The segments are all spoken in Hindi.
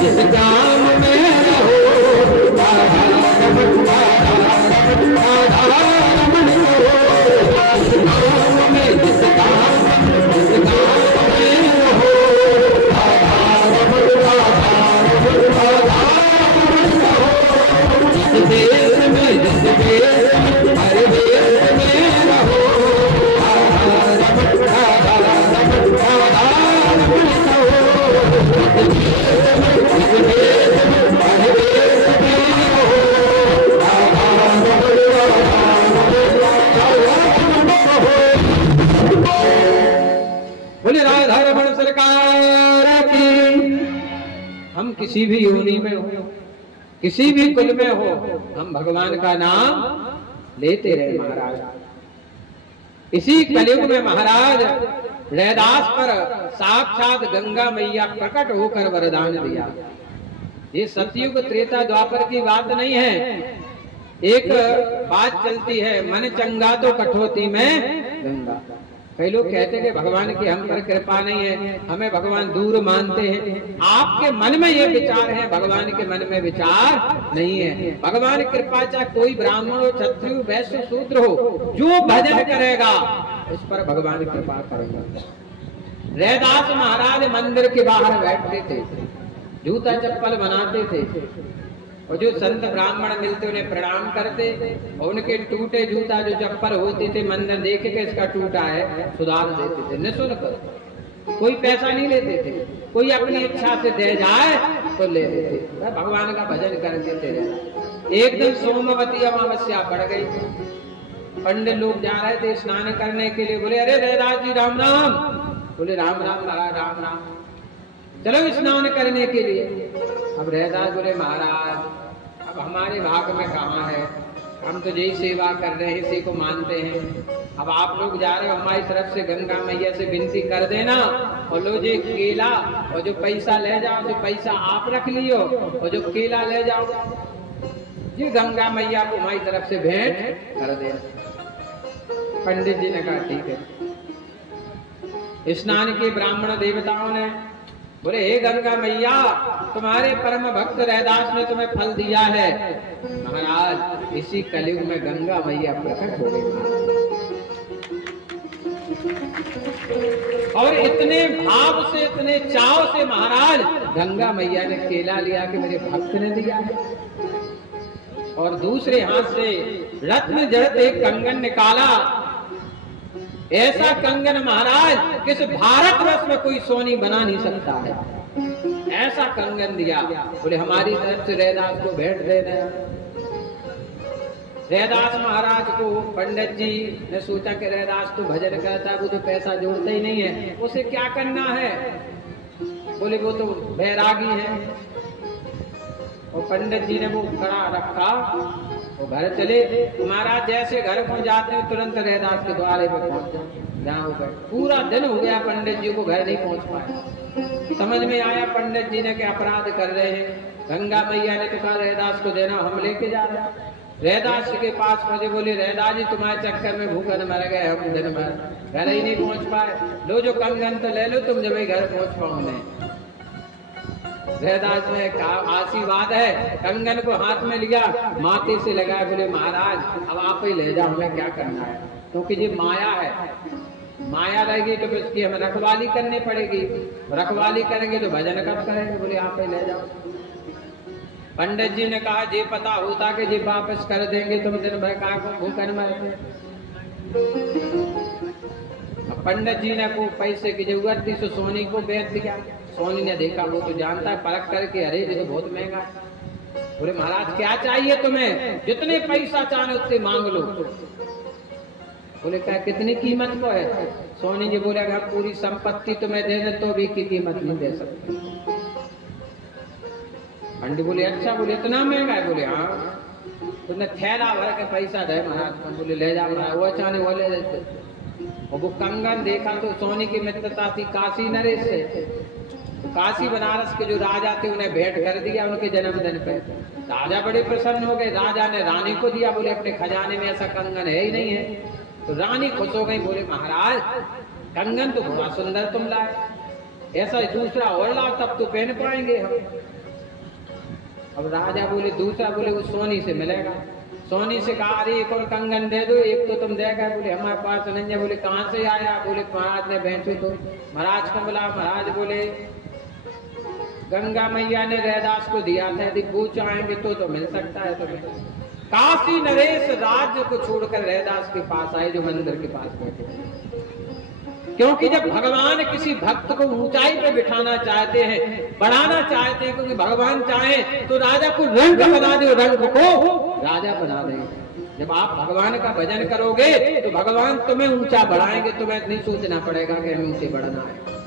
जिस गाँव में रहो राधा रमन कहो। जिस गाँव में जिस गाँव में रहो राधा रमन कहो। जिस देश में जिस देश में हर देश में रहो राधा रमन कहो। जिस देश में जिस देश में हर देश में रहो राधा रमन कहो। बोले राधा रमन सरकार की। हम किसी भी योनि में हो, किसी भी कुल में हो, हम भगवान का नाम लेते रहे महाराज। इसी कलयुग में महाराज रैदास पर साक्षात गंगा मैया प्रकट होकर वरदान दिया। ये सतयुग त्रेता द्वापर की बात नहीं है। एक बात चलती है, मन चंगा तो कठौती में गंगा। कई लोग कहते हैं कि भगवान की हम पर कृपा नहीं है, हमें भगवान दूर मानते हैं। आपके मन में ये विचार है, भगवान के मन में विचार नहीं है। भगवान कृपा चाहे कोई ब्राह्मण हो, क्षत्रिय, वैश्य, शूद्र हो, जो भजन करेगा उस पर भगवान कृपा करेगा। रैदास महाराज मंदिर के बाहर बैठते थे, जूता चप्पल बनाते थे, और जो संत ब्राह्मण मिलते उन्हें प्रणाम करते, और उनके टूटे जूता जो चप्पल होते थे मंदिर देख के इसका टूटा है सुधार देते थे निःशुल्क। कोई पैसा नहीं लेते थे, कोई अपनी इच्छा से दे जाए तो ले लेते, भगवान का भजन करते थे। एक दिन सोमवती अमावस्या पड़ गई, पंडित लोग जा रहे थे स्नान करने के लिए। बोले अरे रैदास जी राम राम। बोले राम राम महाराज राम राम, चलो स्नान करने के लिए। अब रैदास बोले महाराज अब हमारे भाग में कहाँ है, हम तो यही सेवा कर रहे हैं, इसी को मानते हैं। अब आप लोग जा रहे हो, हमारी तरफ से गंगा मैया से विनती कर देना, और लो जो केला और जो पैसा ले जाओ, जो पैसा आप रख लियो और जो केला ले जाओ, जी गंगा मैया को हमारी तरफ से भेंट कर देना। पंडित जी ने कहा ठीक है। स्नान के ब्राह्मण देवताओं ने बोले हे गंगा मैया, तुम्हारे परम भक्त रैदास ने तुम्हें फल दिया है। महाराज इसी कलयुग में गंगा मैया प्रकट हो गई, और इतने भाव से इतने चाव से महाराज गंगा मैया ने केला लिया कि मेरे भक्त ने दिया है, और दूसरे हाथ से रत्न जड़ित एक कंगन निकाला। ऐसा कंगन महाराज किस भारतवर्ष में कोई सोनी बना नहीं सकता है, ऐसा कंगन दिया। बोले हमारी तरफ से रैदास को भेंट दे देना। रैदास महाराज को पंडित जी ने सोचा कि रैदास तो भजन करता है, वो तो पैसा जोड़ता ही नहीं है, उसे क्या करना है। बोले वो तो बैरागी है। और पंडित जी ने वो खड़ा रखा, वो घर चले। महाराज जैसे घर पहुंच जाते हैं तुरंत रैदास के द्वारे पे पहुंच जाते, जहाँ हो गए। पूरा दिन हो गया पंडित जी को घर नहीं पहुंच पाए। समझ में आया पंडित जी ने कि अपराध कर रहे हैं, गंगा मैया ने तो कहा रैदास को देना, हम लेके जा रहे हैं। रैदास के पास मुझे बोले रैदास जी तुम्हारे चक्कर में भूखन मर गए, हम दिन भर घर ही नहीं पहुंच पाए, लो जो कंगन तो ले लो, तुम जब घर पहुंच पाओगे। रैदास ने कहा आशीर्वाद है, कंगन को हाथ में लिया, माथे से लगाया। बोले महाराज अब आप ही ले जाओ, हमें क्या करना है, क्योंकि ये माया है, माया रहेगी तो इसकी हमें रखवाली करनी पड़ेगी, रखवाली करेंगे तो भजन कब करेंगे। बोले आप ही ले जाओ। पंडित जी ने कहा ये पता होता कि ये वापस कर देंगे, तुम दिन भर का भूखन मरते। पंडित जी ने को पैसे की जरूरत थी तो सोनी को बेच दिया। सोनी ने देखा, वो तो जानता है परख करके, अरे ये तो बहुत महंगा है। बोले महाराज क्या चाहिए तुम्हें, जितने पैसा चाहे उतने मांग लो। बोले क्या कितनी कीमत को है। सोनी जी बोले अगर पूरी संपत्ति तुम्हें दे दे तो भी की कीमत नहीं दे सकते। पंडित बोले अच्छा, बोले इतना महंगा है। बोले हाँ। तुमने थैला भर के पैसा दे महाराज। बोले ले जा महाराज, वो चाहे वो ले लेते। और वो कंगन देखा तो सोनी की मित्रता थी काशी नरेश से। तो काशी बनारस के जो राजा थे उन्हें भेंट कर दिया उनके जन्मदिन पे। राजा बड़े प्रसन्न हो गए, राजा ने रानी को दिया। बोले अपने खजाने में ऐसा कंगन है ही नहीं है। तो रानी खुश हो गई, बोले महाराज कंगन तो बड़ा सुंदर तुम लाए, ऐसा दूसरा और लाओ तब तो पहन पाएंगे हम। अब राजा बोले, दूसरा बोले वो सोनी से मिलेगा। सोनी से कहा अरे एक और कंगन दे दो, एक तो तुम देगा। बोले हमारे पास नहीं है। बोले कहाँ से आया? बोले महाराज ने भेजो। तो महाराज को बोला, महाराज बोले गंगा मैया ने रैदास को दिया था, यदि वो चाहेंगे तो मिल सकता है तुम्हें। काशी नरेश राज्य को छोड़कर रैदास के पास आए, जो मंदिर के पास बैठे। क्योंकि जब भगवान किसी भक्त को ऊंचाई पे बिठाना चाहते हैं, बढ़ाना चाहते हैं, क्योंकि भगवान चाहे तो राजा को रंग बना दे, रंग को राजा बना देंगे। जब आप भगवान का भजन करोगे तो भगवान तुम्हें ऊंचा बढ़ाएंगे, तुम्हें नहीं सोचना पड़ेगा कि हमें ऊंचे बढ़ना है।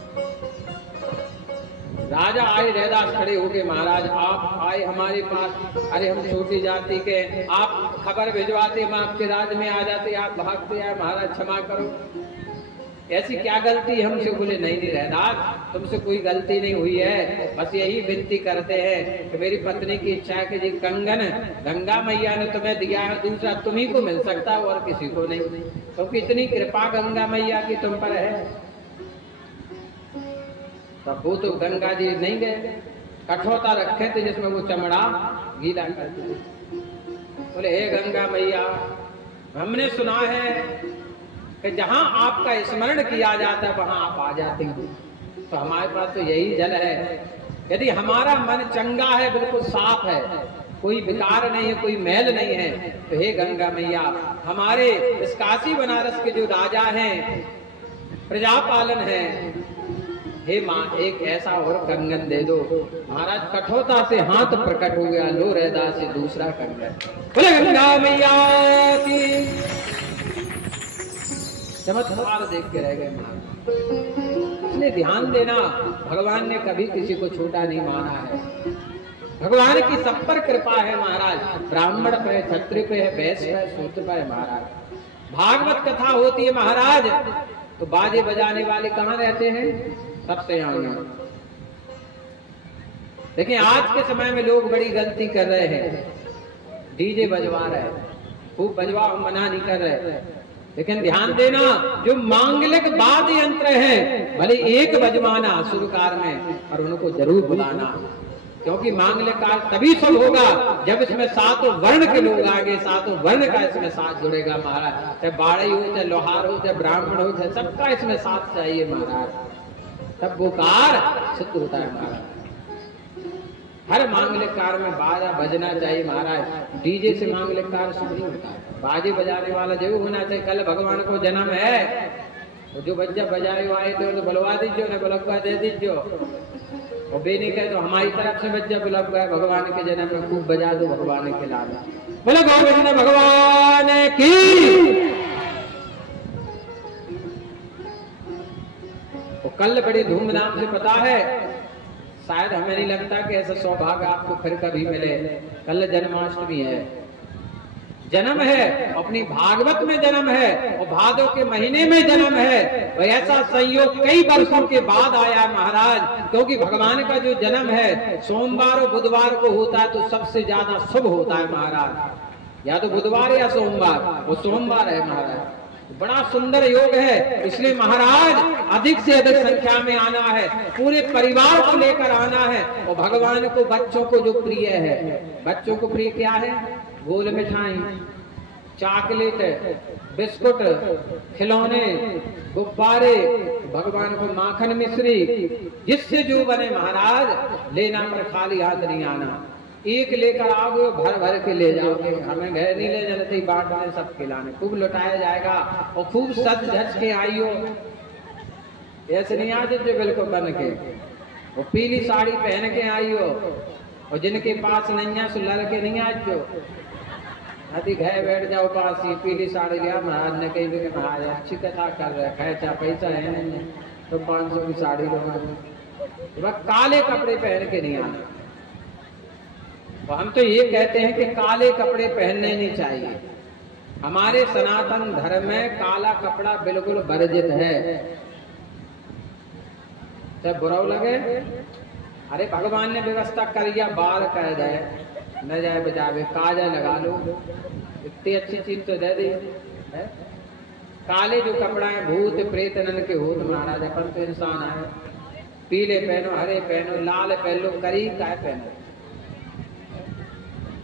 राजा आए, रैदास खड़े हो गए, महाराज आप आए हमारे पास, अरे हम छोटी जाति के, आप खबर भिजवाते हम आपके राज्य में आ जाते, आप भागते आए, महाराज क्षमा करो, ऐसी क्या गलती हमसे? बोले नहीं नहीं रैदास, तुमसे कोई गलती नहीं हुई है, बस यही विनती करते हैं कि मेरी पत्नी की इच्छा है कि जी कंगन गंगा मैया ने तुम्हें दिया है, दूसरा तुम्ही को मिल सकता है और किसी को नहीं, क्योंकि इतनी कृपा गंगा मैया की तुम पर है। तब वो तो गंगा जी नहीं गए, कठोता रखे थे जिसमें वो चमड़ा गीला करते। बोले हे गंगा मैया, हमने सुना है कि जहां आपका स्मरण किया जाता है वहां आप आ जाते हैं, तो हमारे पास तो यही जल है। यदि हमारा मन चंगा है, बिल्कुल साफ है, कोई विकार नहीं है, कोई मैल नहीं है, तो हे गंगा मैया, हमारे इस काशी बनारस के जो राजा हैं, प्रजापालन है, हे माँ एक ऐसा और कंगन दे दो। महाराज कठोता से हाथ प्रकट हो गया, लो रैदास से दूसरा कंगन। बोले गंगा मैया की चमत्कार देख के रह गए महाराज। इसलिए ध्यान देना, भगवान ने कभी किसी को छोटा नहीं माना है। भगवान की सब पर कृपा है महाराज, ब्राह्मण पे, क्षत्रिय पे है, वैश्य पे, शूद्र पे है महाराज। भागवत कथा होती है महाराज तो बाजे बजाने वाले कहाँ रहते हैं? सबसे आगे। देखिए आज के समय में लोग बड़ी गलती कर रहे हैं, डीजे बजवा रहे हैं, खूब बजवाओ, मना नहीं कर रहे, लेकिन ध्यान देना जो मांगलिक वाद्य यंत्र है, भले एक बजवाना सुरकार में, और उनको जरूर बुलाना, क्योंकि मांगलिक काल तभी शुभ होगा जब इसमें सातों वर्ण के लोग आगे, सातों वर्ण का इसमें साथ जुड़ेगा महाराज। चाहे बाड़ी हो, चाहे लोहार हो, चाहे ब्राह्मण हो, चाहे सबका इसमें साथ चाहिए महाराज, तब वो कार सिद्ध होता है महाराज। हर मांगलिक कार में बाजा बजना चाहिए महाराज, डीजे से मांगलिक कार शुभ नहीं होता है, बाजे बजाने वाला जरूर होना चाहिए। कल भगवान को जन्म है, जो बच्चा बजाए आए थे तो बुलवा दीजिए, उन्हें बुलवा दे दीजिए, और बेनी कहे तो हमारी तरफ से बच्चा बुलवा है, भगवान के जन्म में खूब बजा दो भगवान के लाल। बोला गोविंद भगवान की। कल बड़ी धूमधाम से पता है, शायद हमें नहीं लगता कि ऐसा सौभाग्य आपको फिर कभी मिले। कल जन्माष्टमी है, जन्म है, अपनी भागवत में जन्म है, और भादों के महीने में जन्म है। और ऐसा संयोग कई वर्षों के बाद आया महाराज, क्योंकि भगवान का जो जन्म है सोमवार और बुधवार को होता है तो सबसे ज्यादा शुभ होता है महाराज, या तो बुधवार या सोमवार, वो सोमवार है महाराज। बड़ा सुंदर योग है, इसलिए महाराज अधिक से अधिक संख्या में आना है, पूरे परिवार को लेकर आना है। और भगवान को बच्चों को जो प्रिय है, बच्चों को प्रिय क्या है? गोल मिठाई, चॉकलेट, बिस्कुट, खिलौने, गुब्बारे, भगवान को माखन मिश्री, जिससे जो बने महाराज लेना, पर खाली हाथ नहीं आना। एक लेकर आओगे भर भर के ले जाओगे, हमें घर नहीं ले जाते, बांटने सब खिलाने, खूब लुटाया जाएगा और खूब सज धज के आइयो। ऐसे नहीं आ जाते बिल्कुल बन के, वो पीली साड़ी पहन के आइयो, और जिनके पास नहीं है सो लड़के नहीं आजो, अति घर बैठ जाओ पास ही, पीली साड़ी लिया महाराज ने कही भी महाराज अच्छी कथा कर रहे, खैचा पैसा है नहीं तो 500 की साड़ी लो, काले कपड़े पहन के नहीं आना। तो हम तो ये कहते हैं कि काले कपड़े पहनने नहीं चाहिए, हमारे सनातन धर्म में काला कपड़ा बिल्कुल वर्जित है, चाहे बुरा लगे। अरे भगवान ने व्यवस्था करिया, बाल कह दे न जाए बजावे, काजल लगा लो, इतनी अच्छी चीज तो दे दी है। काले जो कपड़ा है भूत प्रेत नन के हो, तो महाराज अपन तो इंसान है, पीले पहनो, हरे पहनो, लाल पहन लो, करी काय पहनो,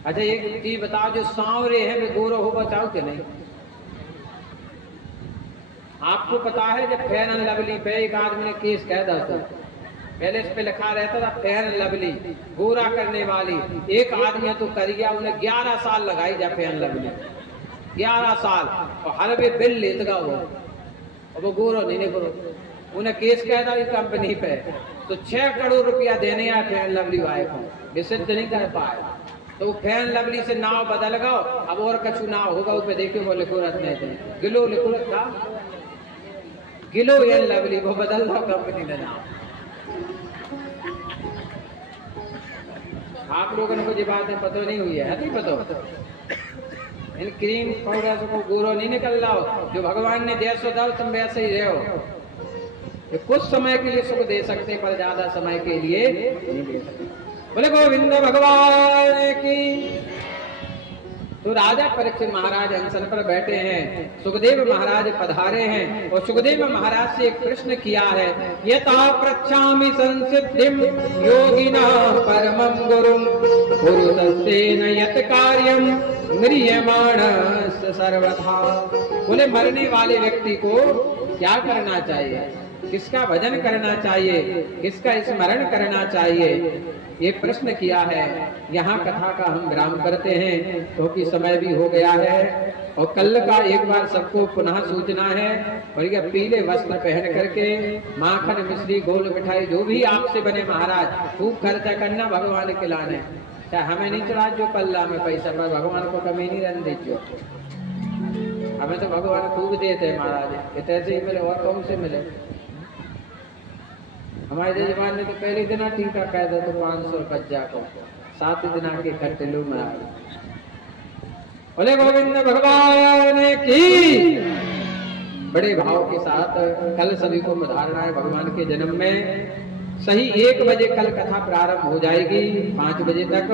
अच्छा एक चीज बताओ, जो सांवरे है वे गोरो हो बचाओ कि नहीं? आपको पता है जब फेयर एंड लवली पे एक आदमी ने केस कह दिया था, पहले इस पे लिखा रहता था फेयर एंड लवली गोरा करने वाली, एक आदमी तो कर गया, उन्हें 11 साल लगाई जा फेयर एंड लवली, 11 साल, और हर वे बिल लेता हो और वो गोरो नहीं निकलो, उन्हें केस कह दिया कंपनी पे, तो 6 करोड़ रुपया देने आए फेयर एंड लवली वाले को, विसिद्ध नहीं कर पाए, तो वो फेयर एंड लवली से नाव बदल गो, अब और कछु नाव होगा ऊपर देखिए वो लिखुरत नहीं, गिलो लिखुरत था, गिलो एंड लवली, वो बदल दो कंपनी ने नाम। आप लोगों को ये बात पता नहीं हुई है नहीं पता? इन क्रीम पाउडर से को गोरो नहीं निकल रहा हो, जो भगवान ने जैसो दो तुम वैसे ही रहो, ये कुछ समय के लिए सुख दे सकते पर ज्यादा समय के लिए नहीं दे सकते। बोले गोविंद भगवान की। तो राजा परीक्षित महाराज अनशन पर बैठे हैं, सुखदेव महाराज पधारे हैं और सुखदेव महाराज से एक प्रश्न किया है, यथा पृच्छामि संसिद्धिं योगिनः परमं गुरुं पुरुषस्तेन यत् कार्यं म्रियमाणस्य सर्वथा। बोले मरने वाले व्यक्ति को क्या करना चाहिए, किसका भजन करना चाहिए, किसका स्मरण करना चाहिए, ये प्रश्न किया है। यहाँ कथा का हम विराम करते हैं क्योंकि समय भी हो गया है और कल का एक बार सबको पुनः सूचना है, और यह पीले वस्त्र पहन करके माखन मिश्री गोल मिठाई जो भी आपसे बने महाराज खूब खर्चा करना भगवान के लाने, चाहे हमें नहीं चला जो पल्ला में पैसा, पर भगवान को कमी नहीं रहने दीजिए, हमें तो भगवान खूब देते हैं महाराज, इतने से ही मिले और कौन से मिले। हमारे जवान ने तो पहले दिन टीका कह दिया तो 500 कज्जा को, 7 दिन आके इकट्ठे लोग महाराज। बोले गोविंद भगवान की। बड़े भाव के साथ कल सभी को धारणा है भगवान के जन्म में। सही 1 बजे कल कथा प्रारंभ हो जाएगी, 5 बजे तक,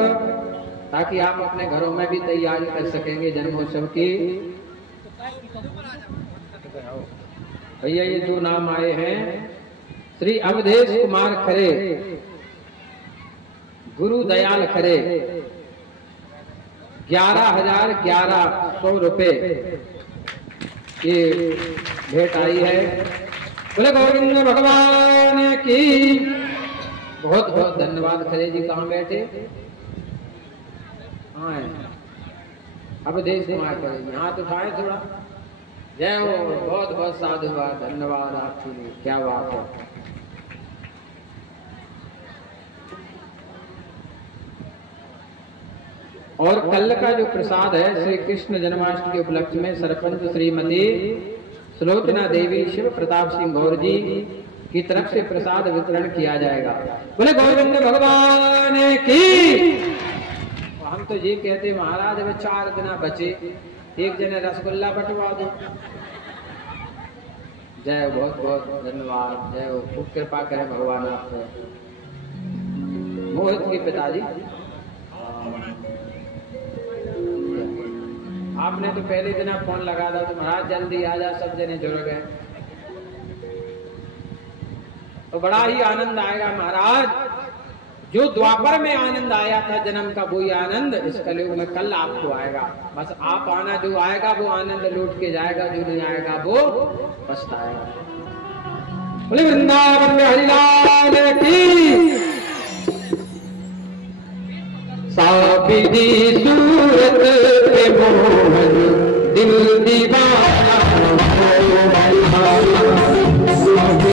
ताकि आप अपने घरों में भी तैयारी कर सकेंगे जन्मोत्सव की। भैया ये 2 नाम आए हैं, श्री अवधेश कुमार खरे, गुरु दयाल खरे, 11,1100 रुपए ये भेंट आई है। बोले गोविंद भगवान की। बहुत बहुत धन्यवाद। खरे जी कहाँ बैठे? हाँ अवधेश कुमार खरे जी, हाथ उठाए थोड़ा। जय हो, बहुत बहुत साधुवाद, धन्यवाद आपके लिए, क्या बात है। और कल का जो प्रसाद है श्री कृष्ण जन्माष्टमी के उपलक्ष्य में सरपंच श्रीमती सुलोचना देवी शिव प्रताप सिंह गौर जी की तरफ से प्रसाद वितरण किया जाएगा। बोले गोविंद भगवान की। हम तो ये कहते महाराज अब 4 दिन बचे, एक जने रसगुल्ला बंटवा दो। जय, बहुत बहुत धन्यवाद। जय हो, खूब कृपा करें भगवान आप पे। मोहित के पिताजी, आपने तो पहले दिन फोन लगा था तो महाराज जल्दी आ जा, सब जने जुड़ गए, तो बड़ा ही आनंद आएगा महाराज। जो द्वापर में आनंद आया था जन्म का, वही आनंद इस कलयुग में कल आपको आएगा। बस आप आना, जो आएगा वो आनंद लौट के जाएगा, जो नहीं आएगा वो पछताएगा। बोले वृंदावन में हरिलाल की। साबिदी सूरत पे मोहन दिल दीवाना।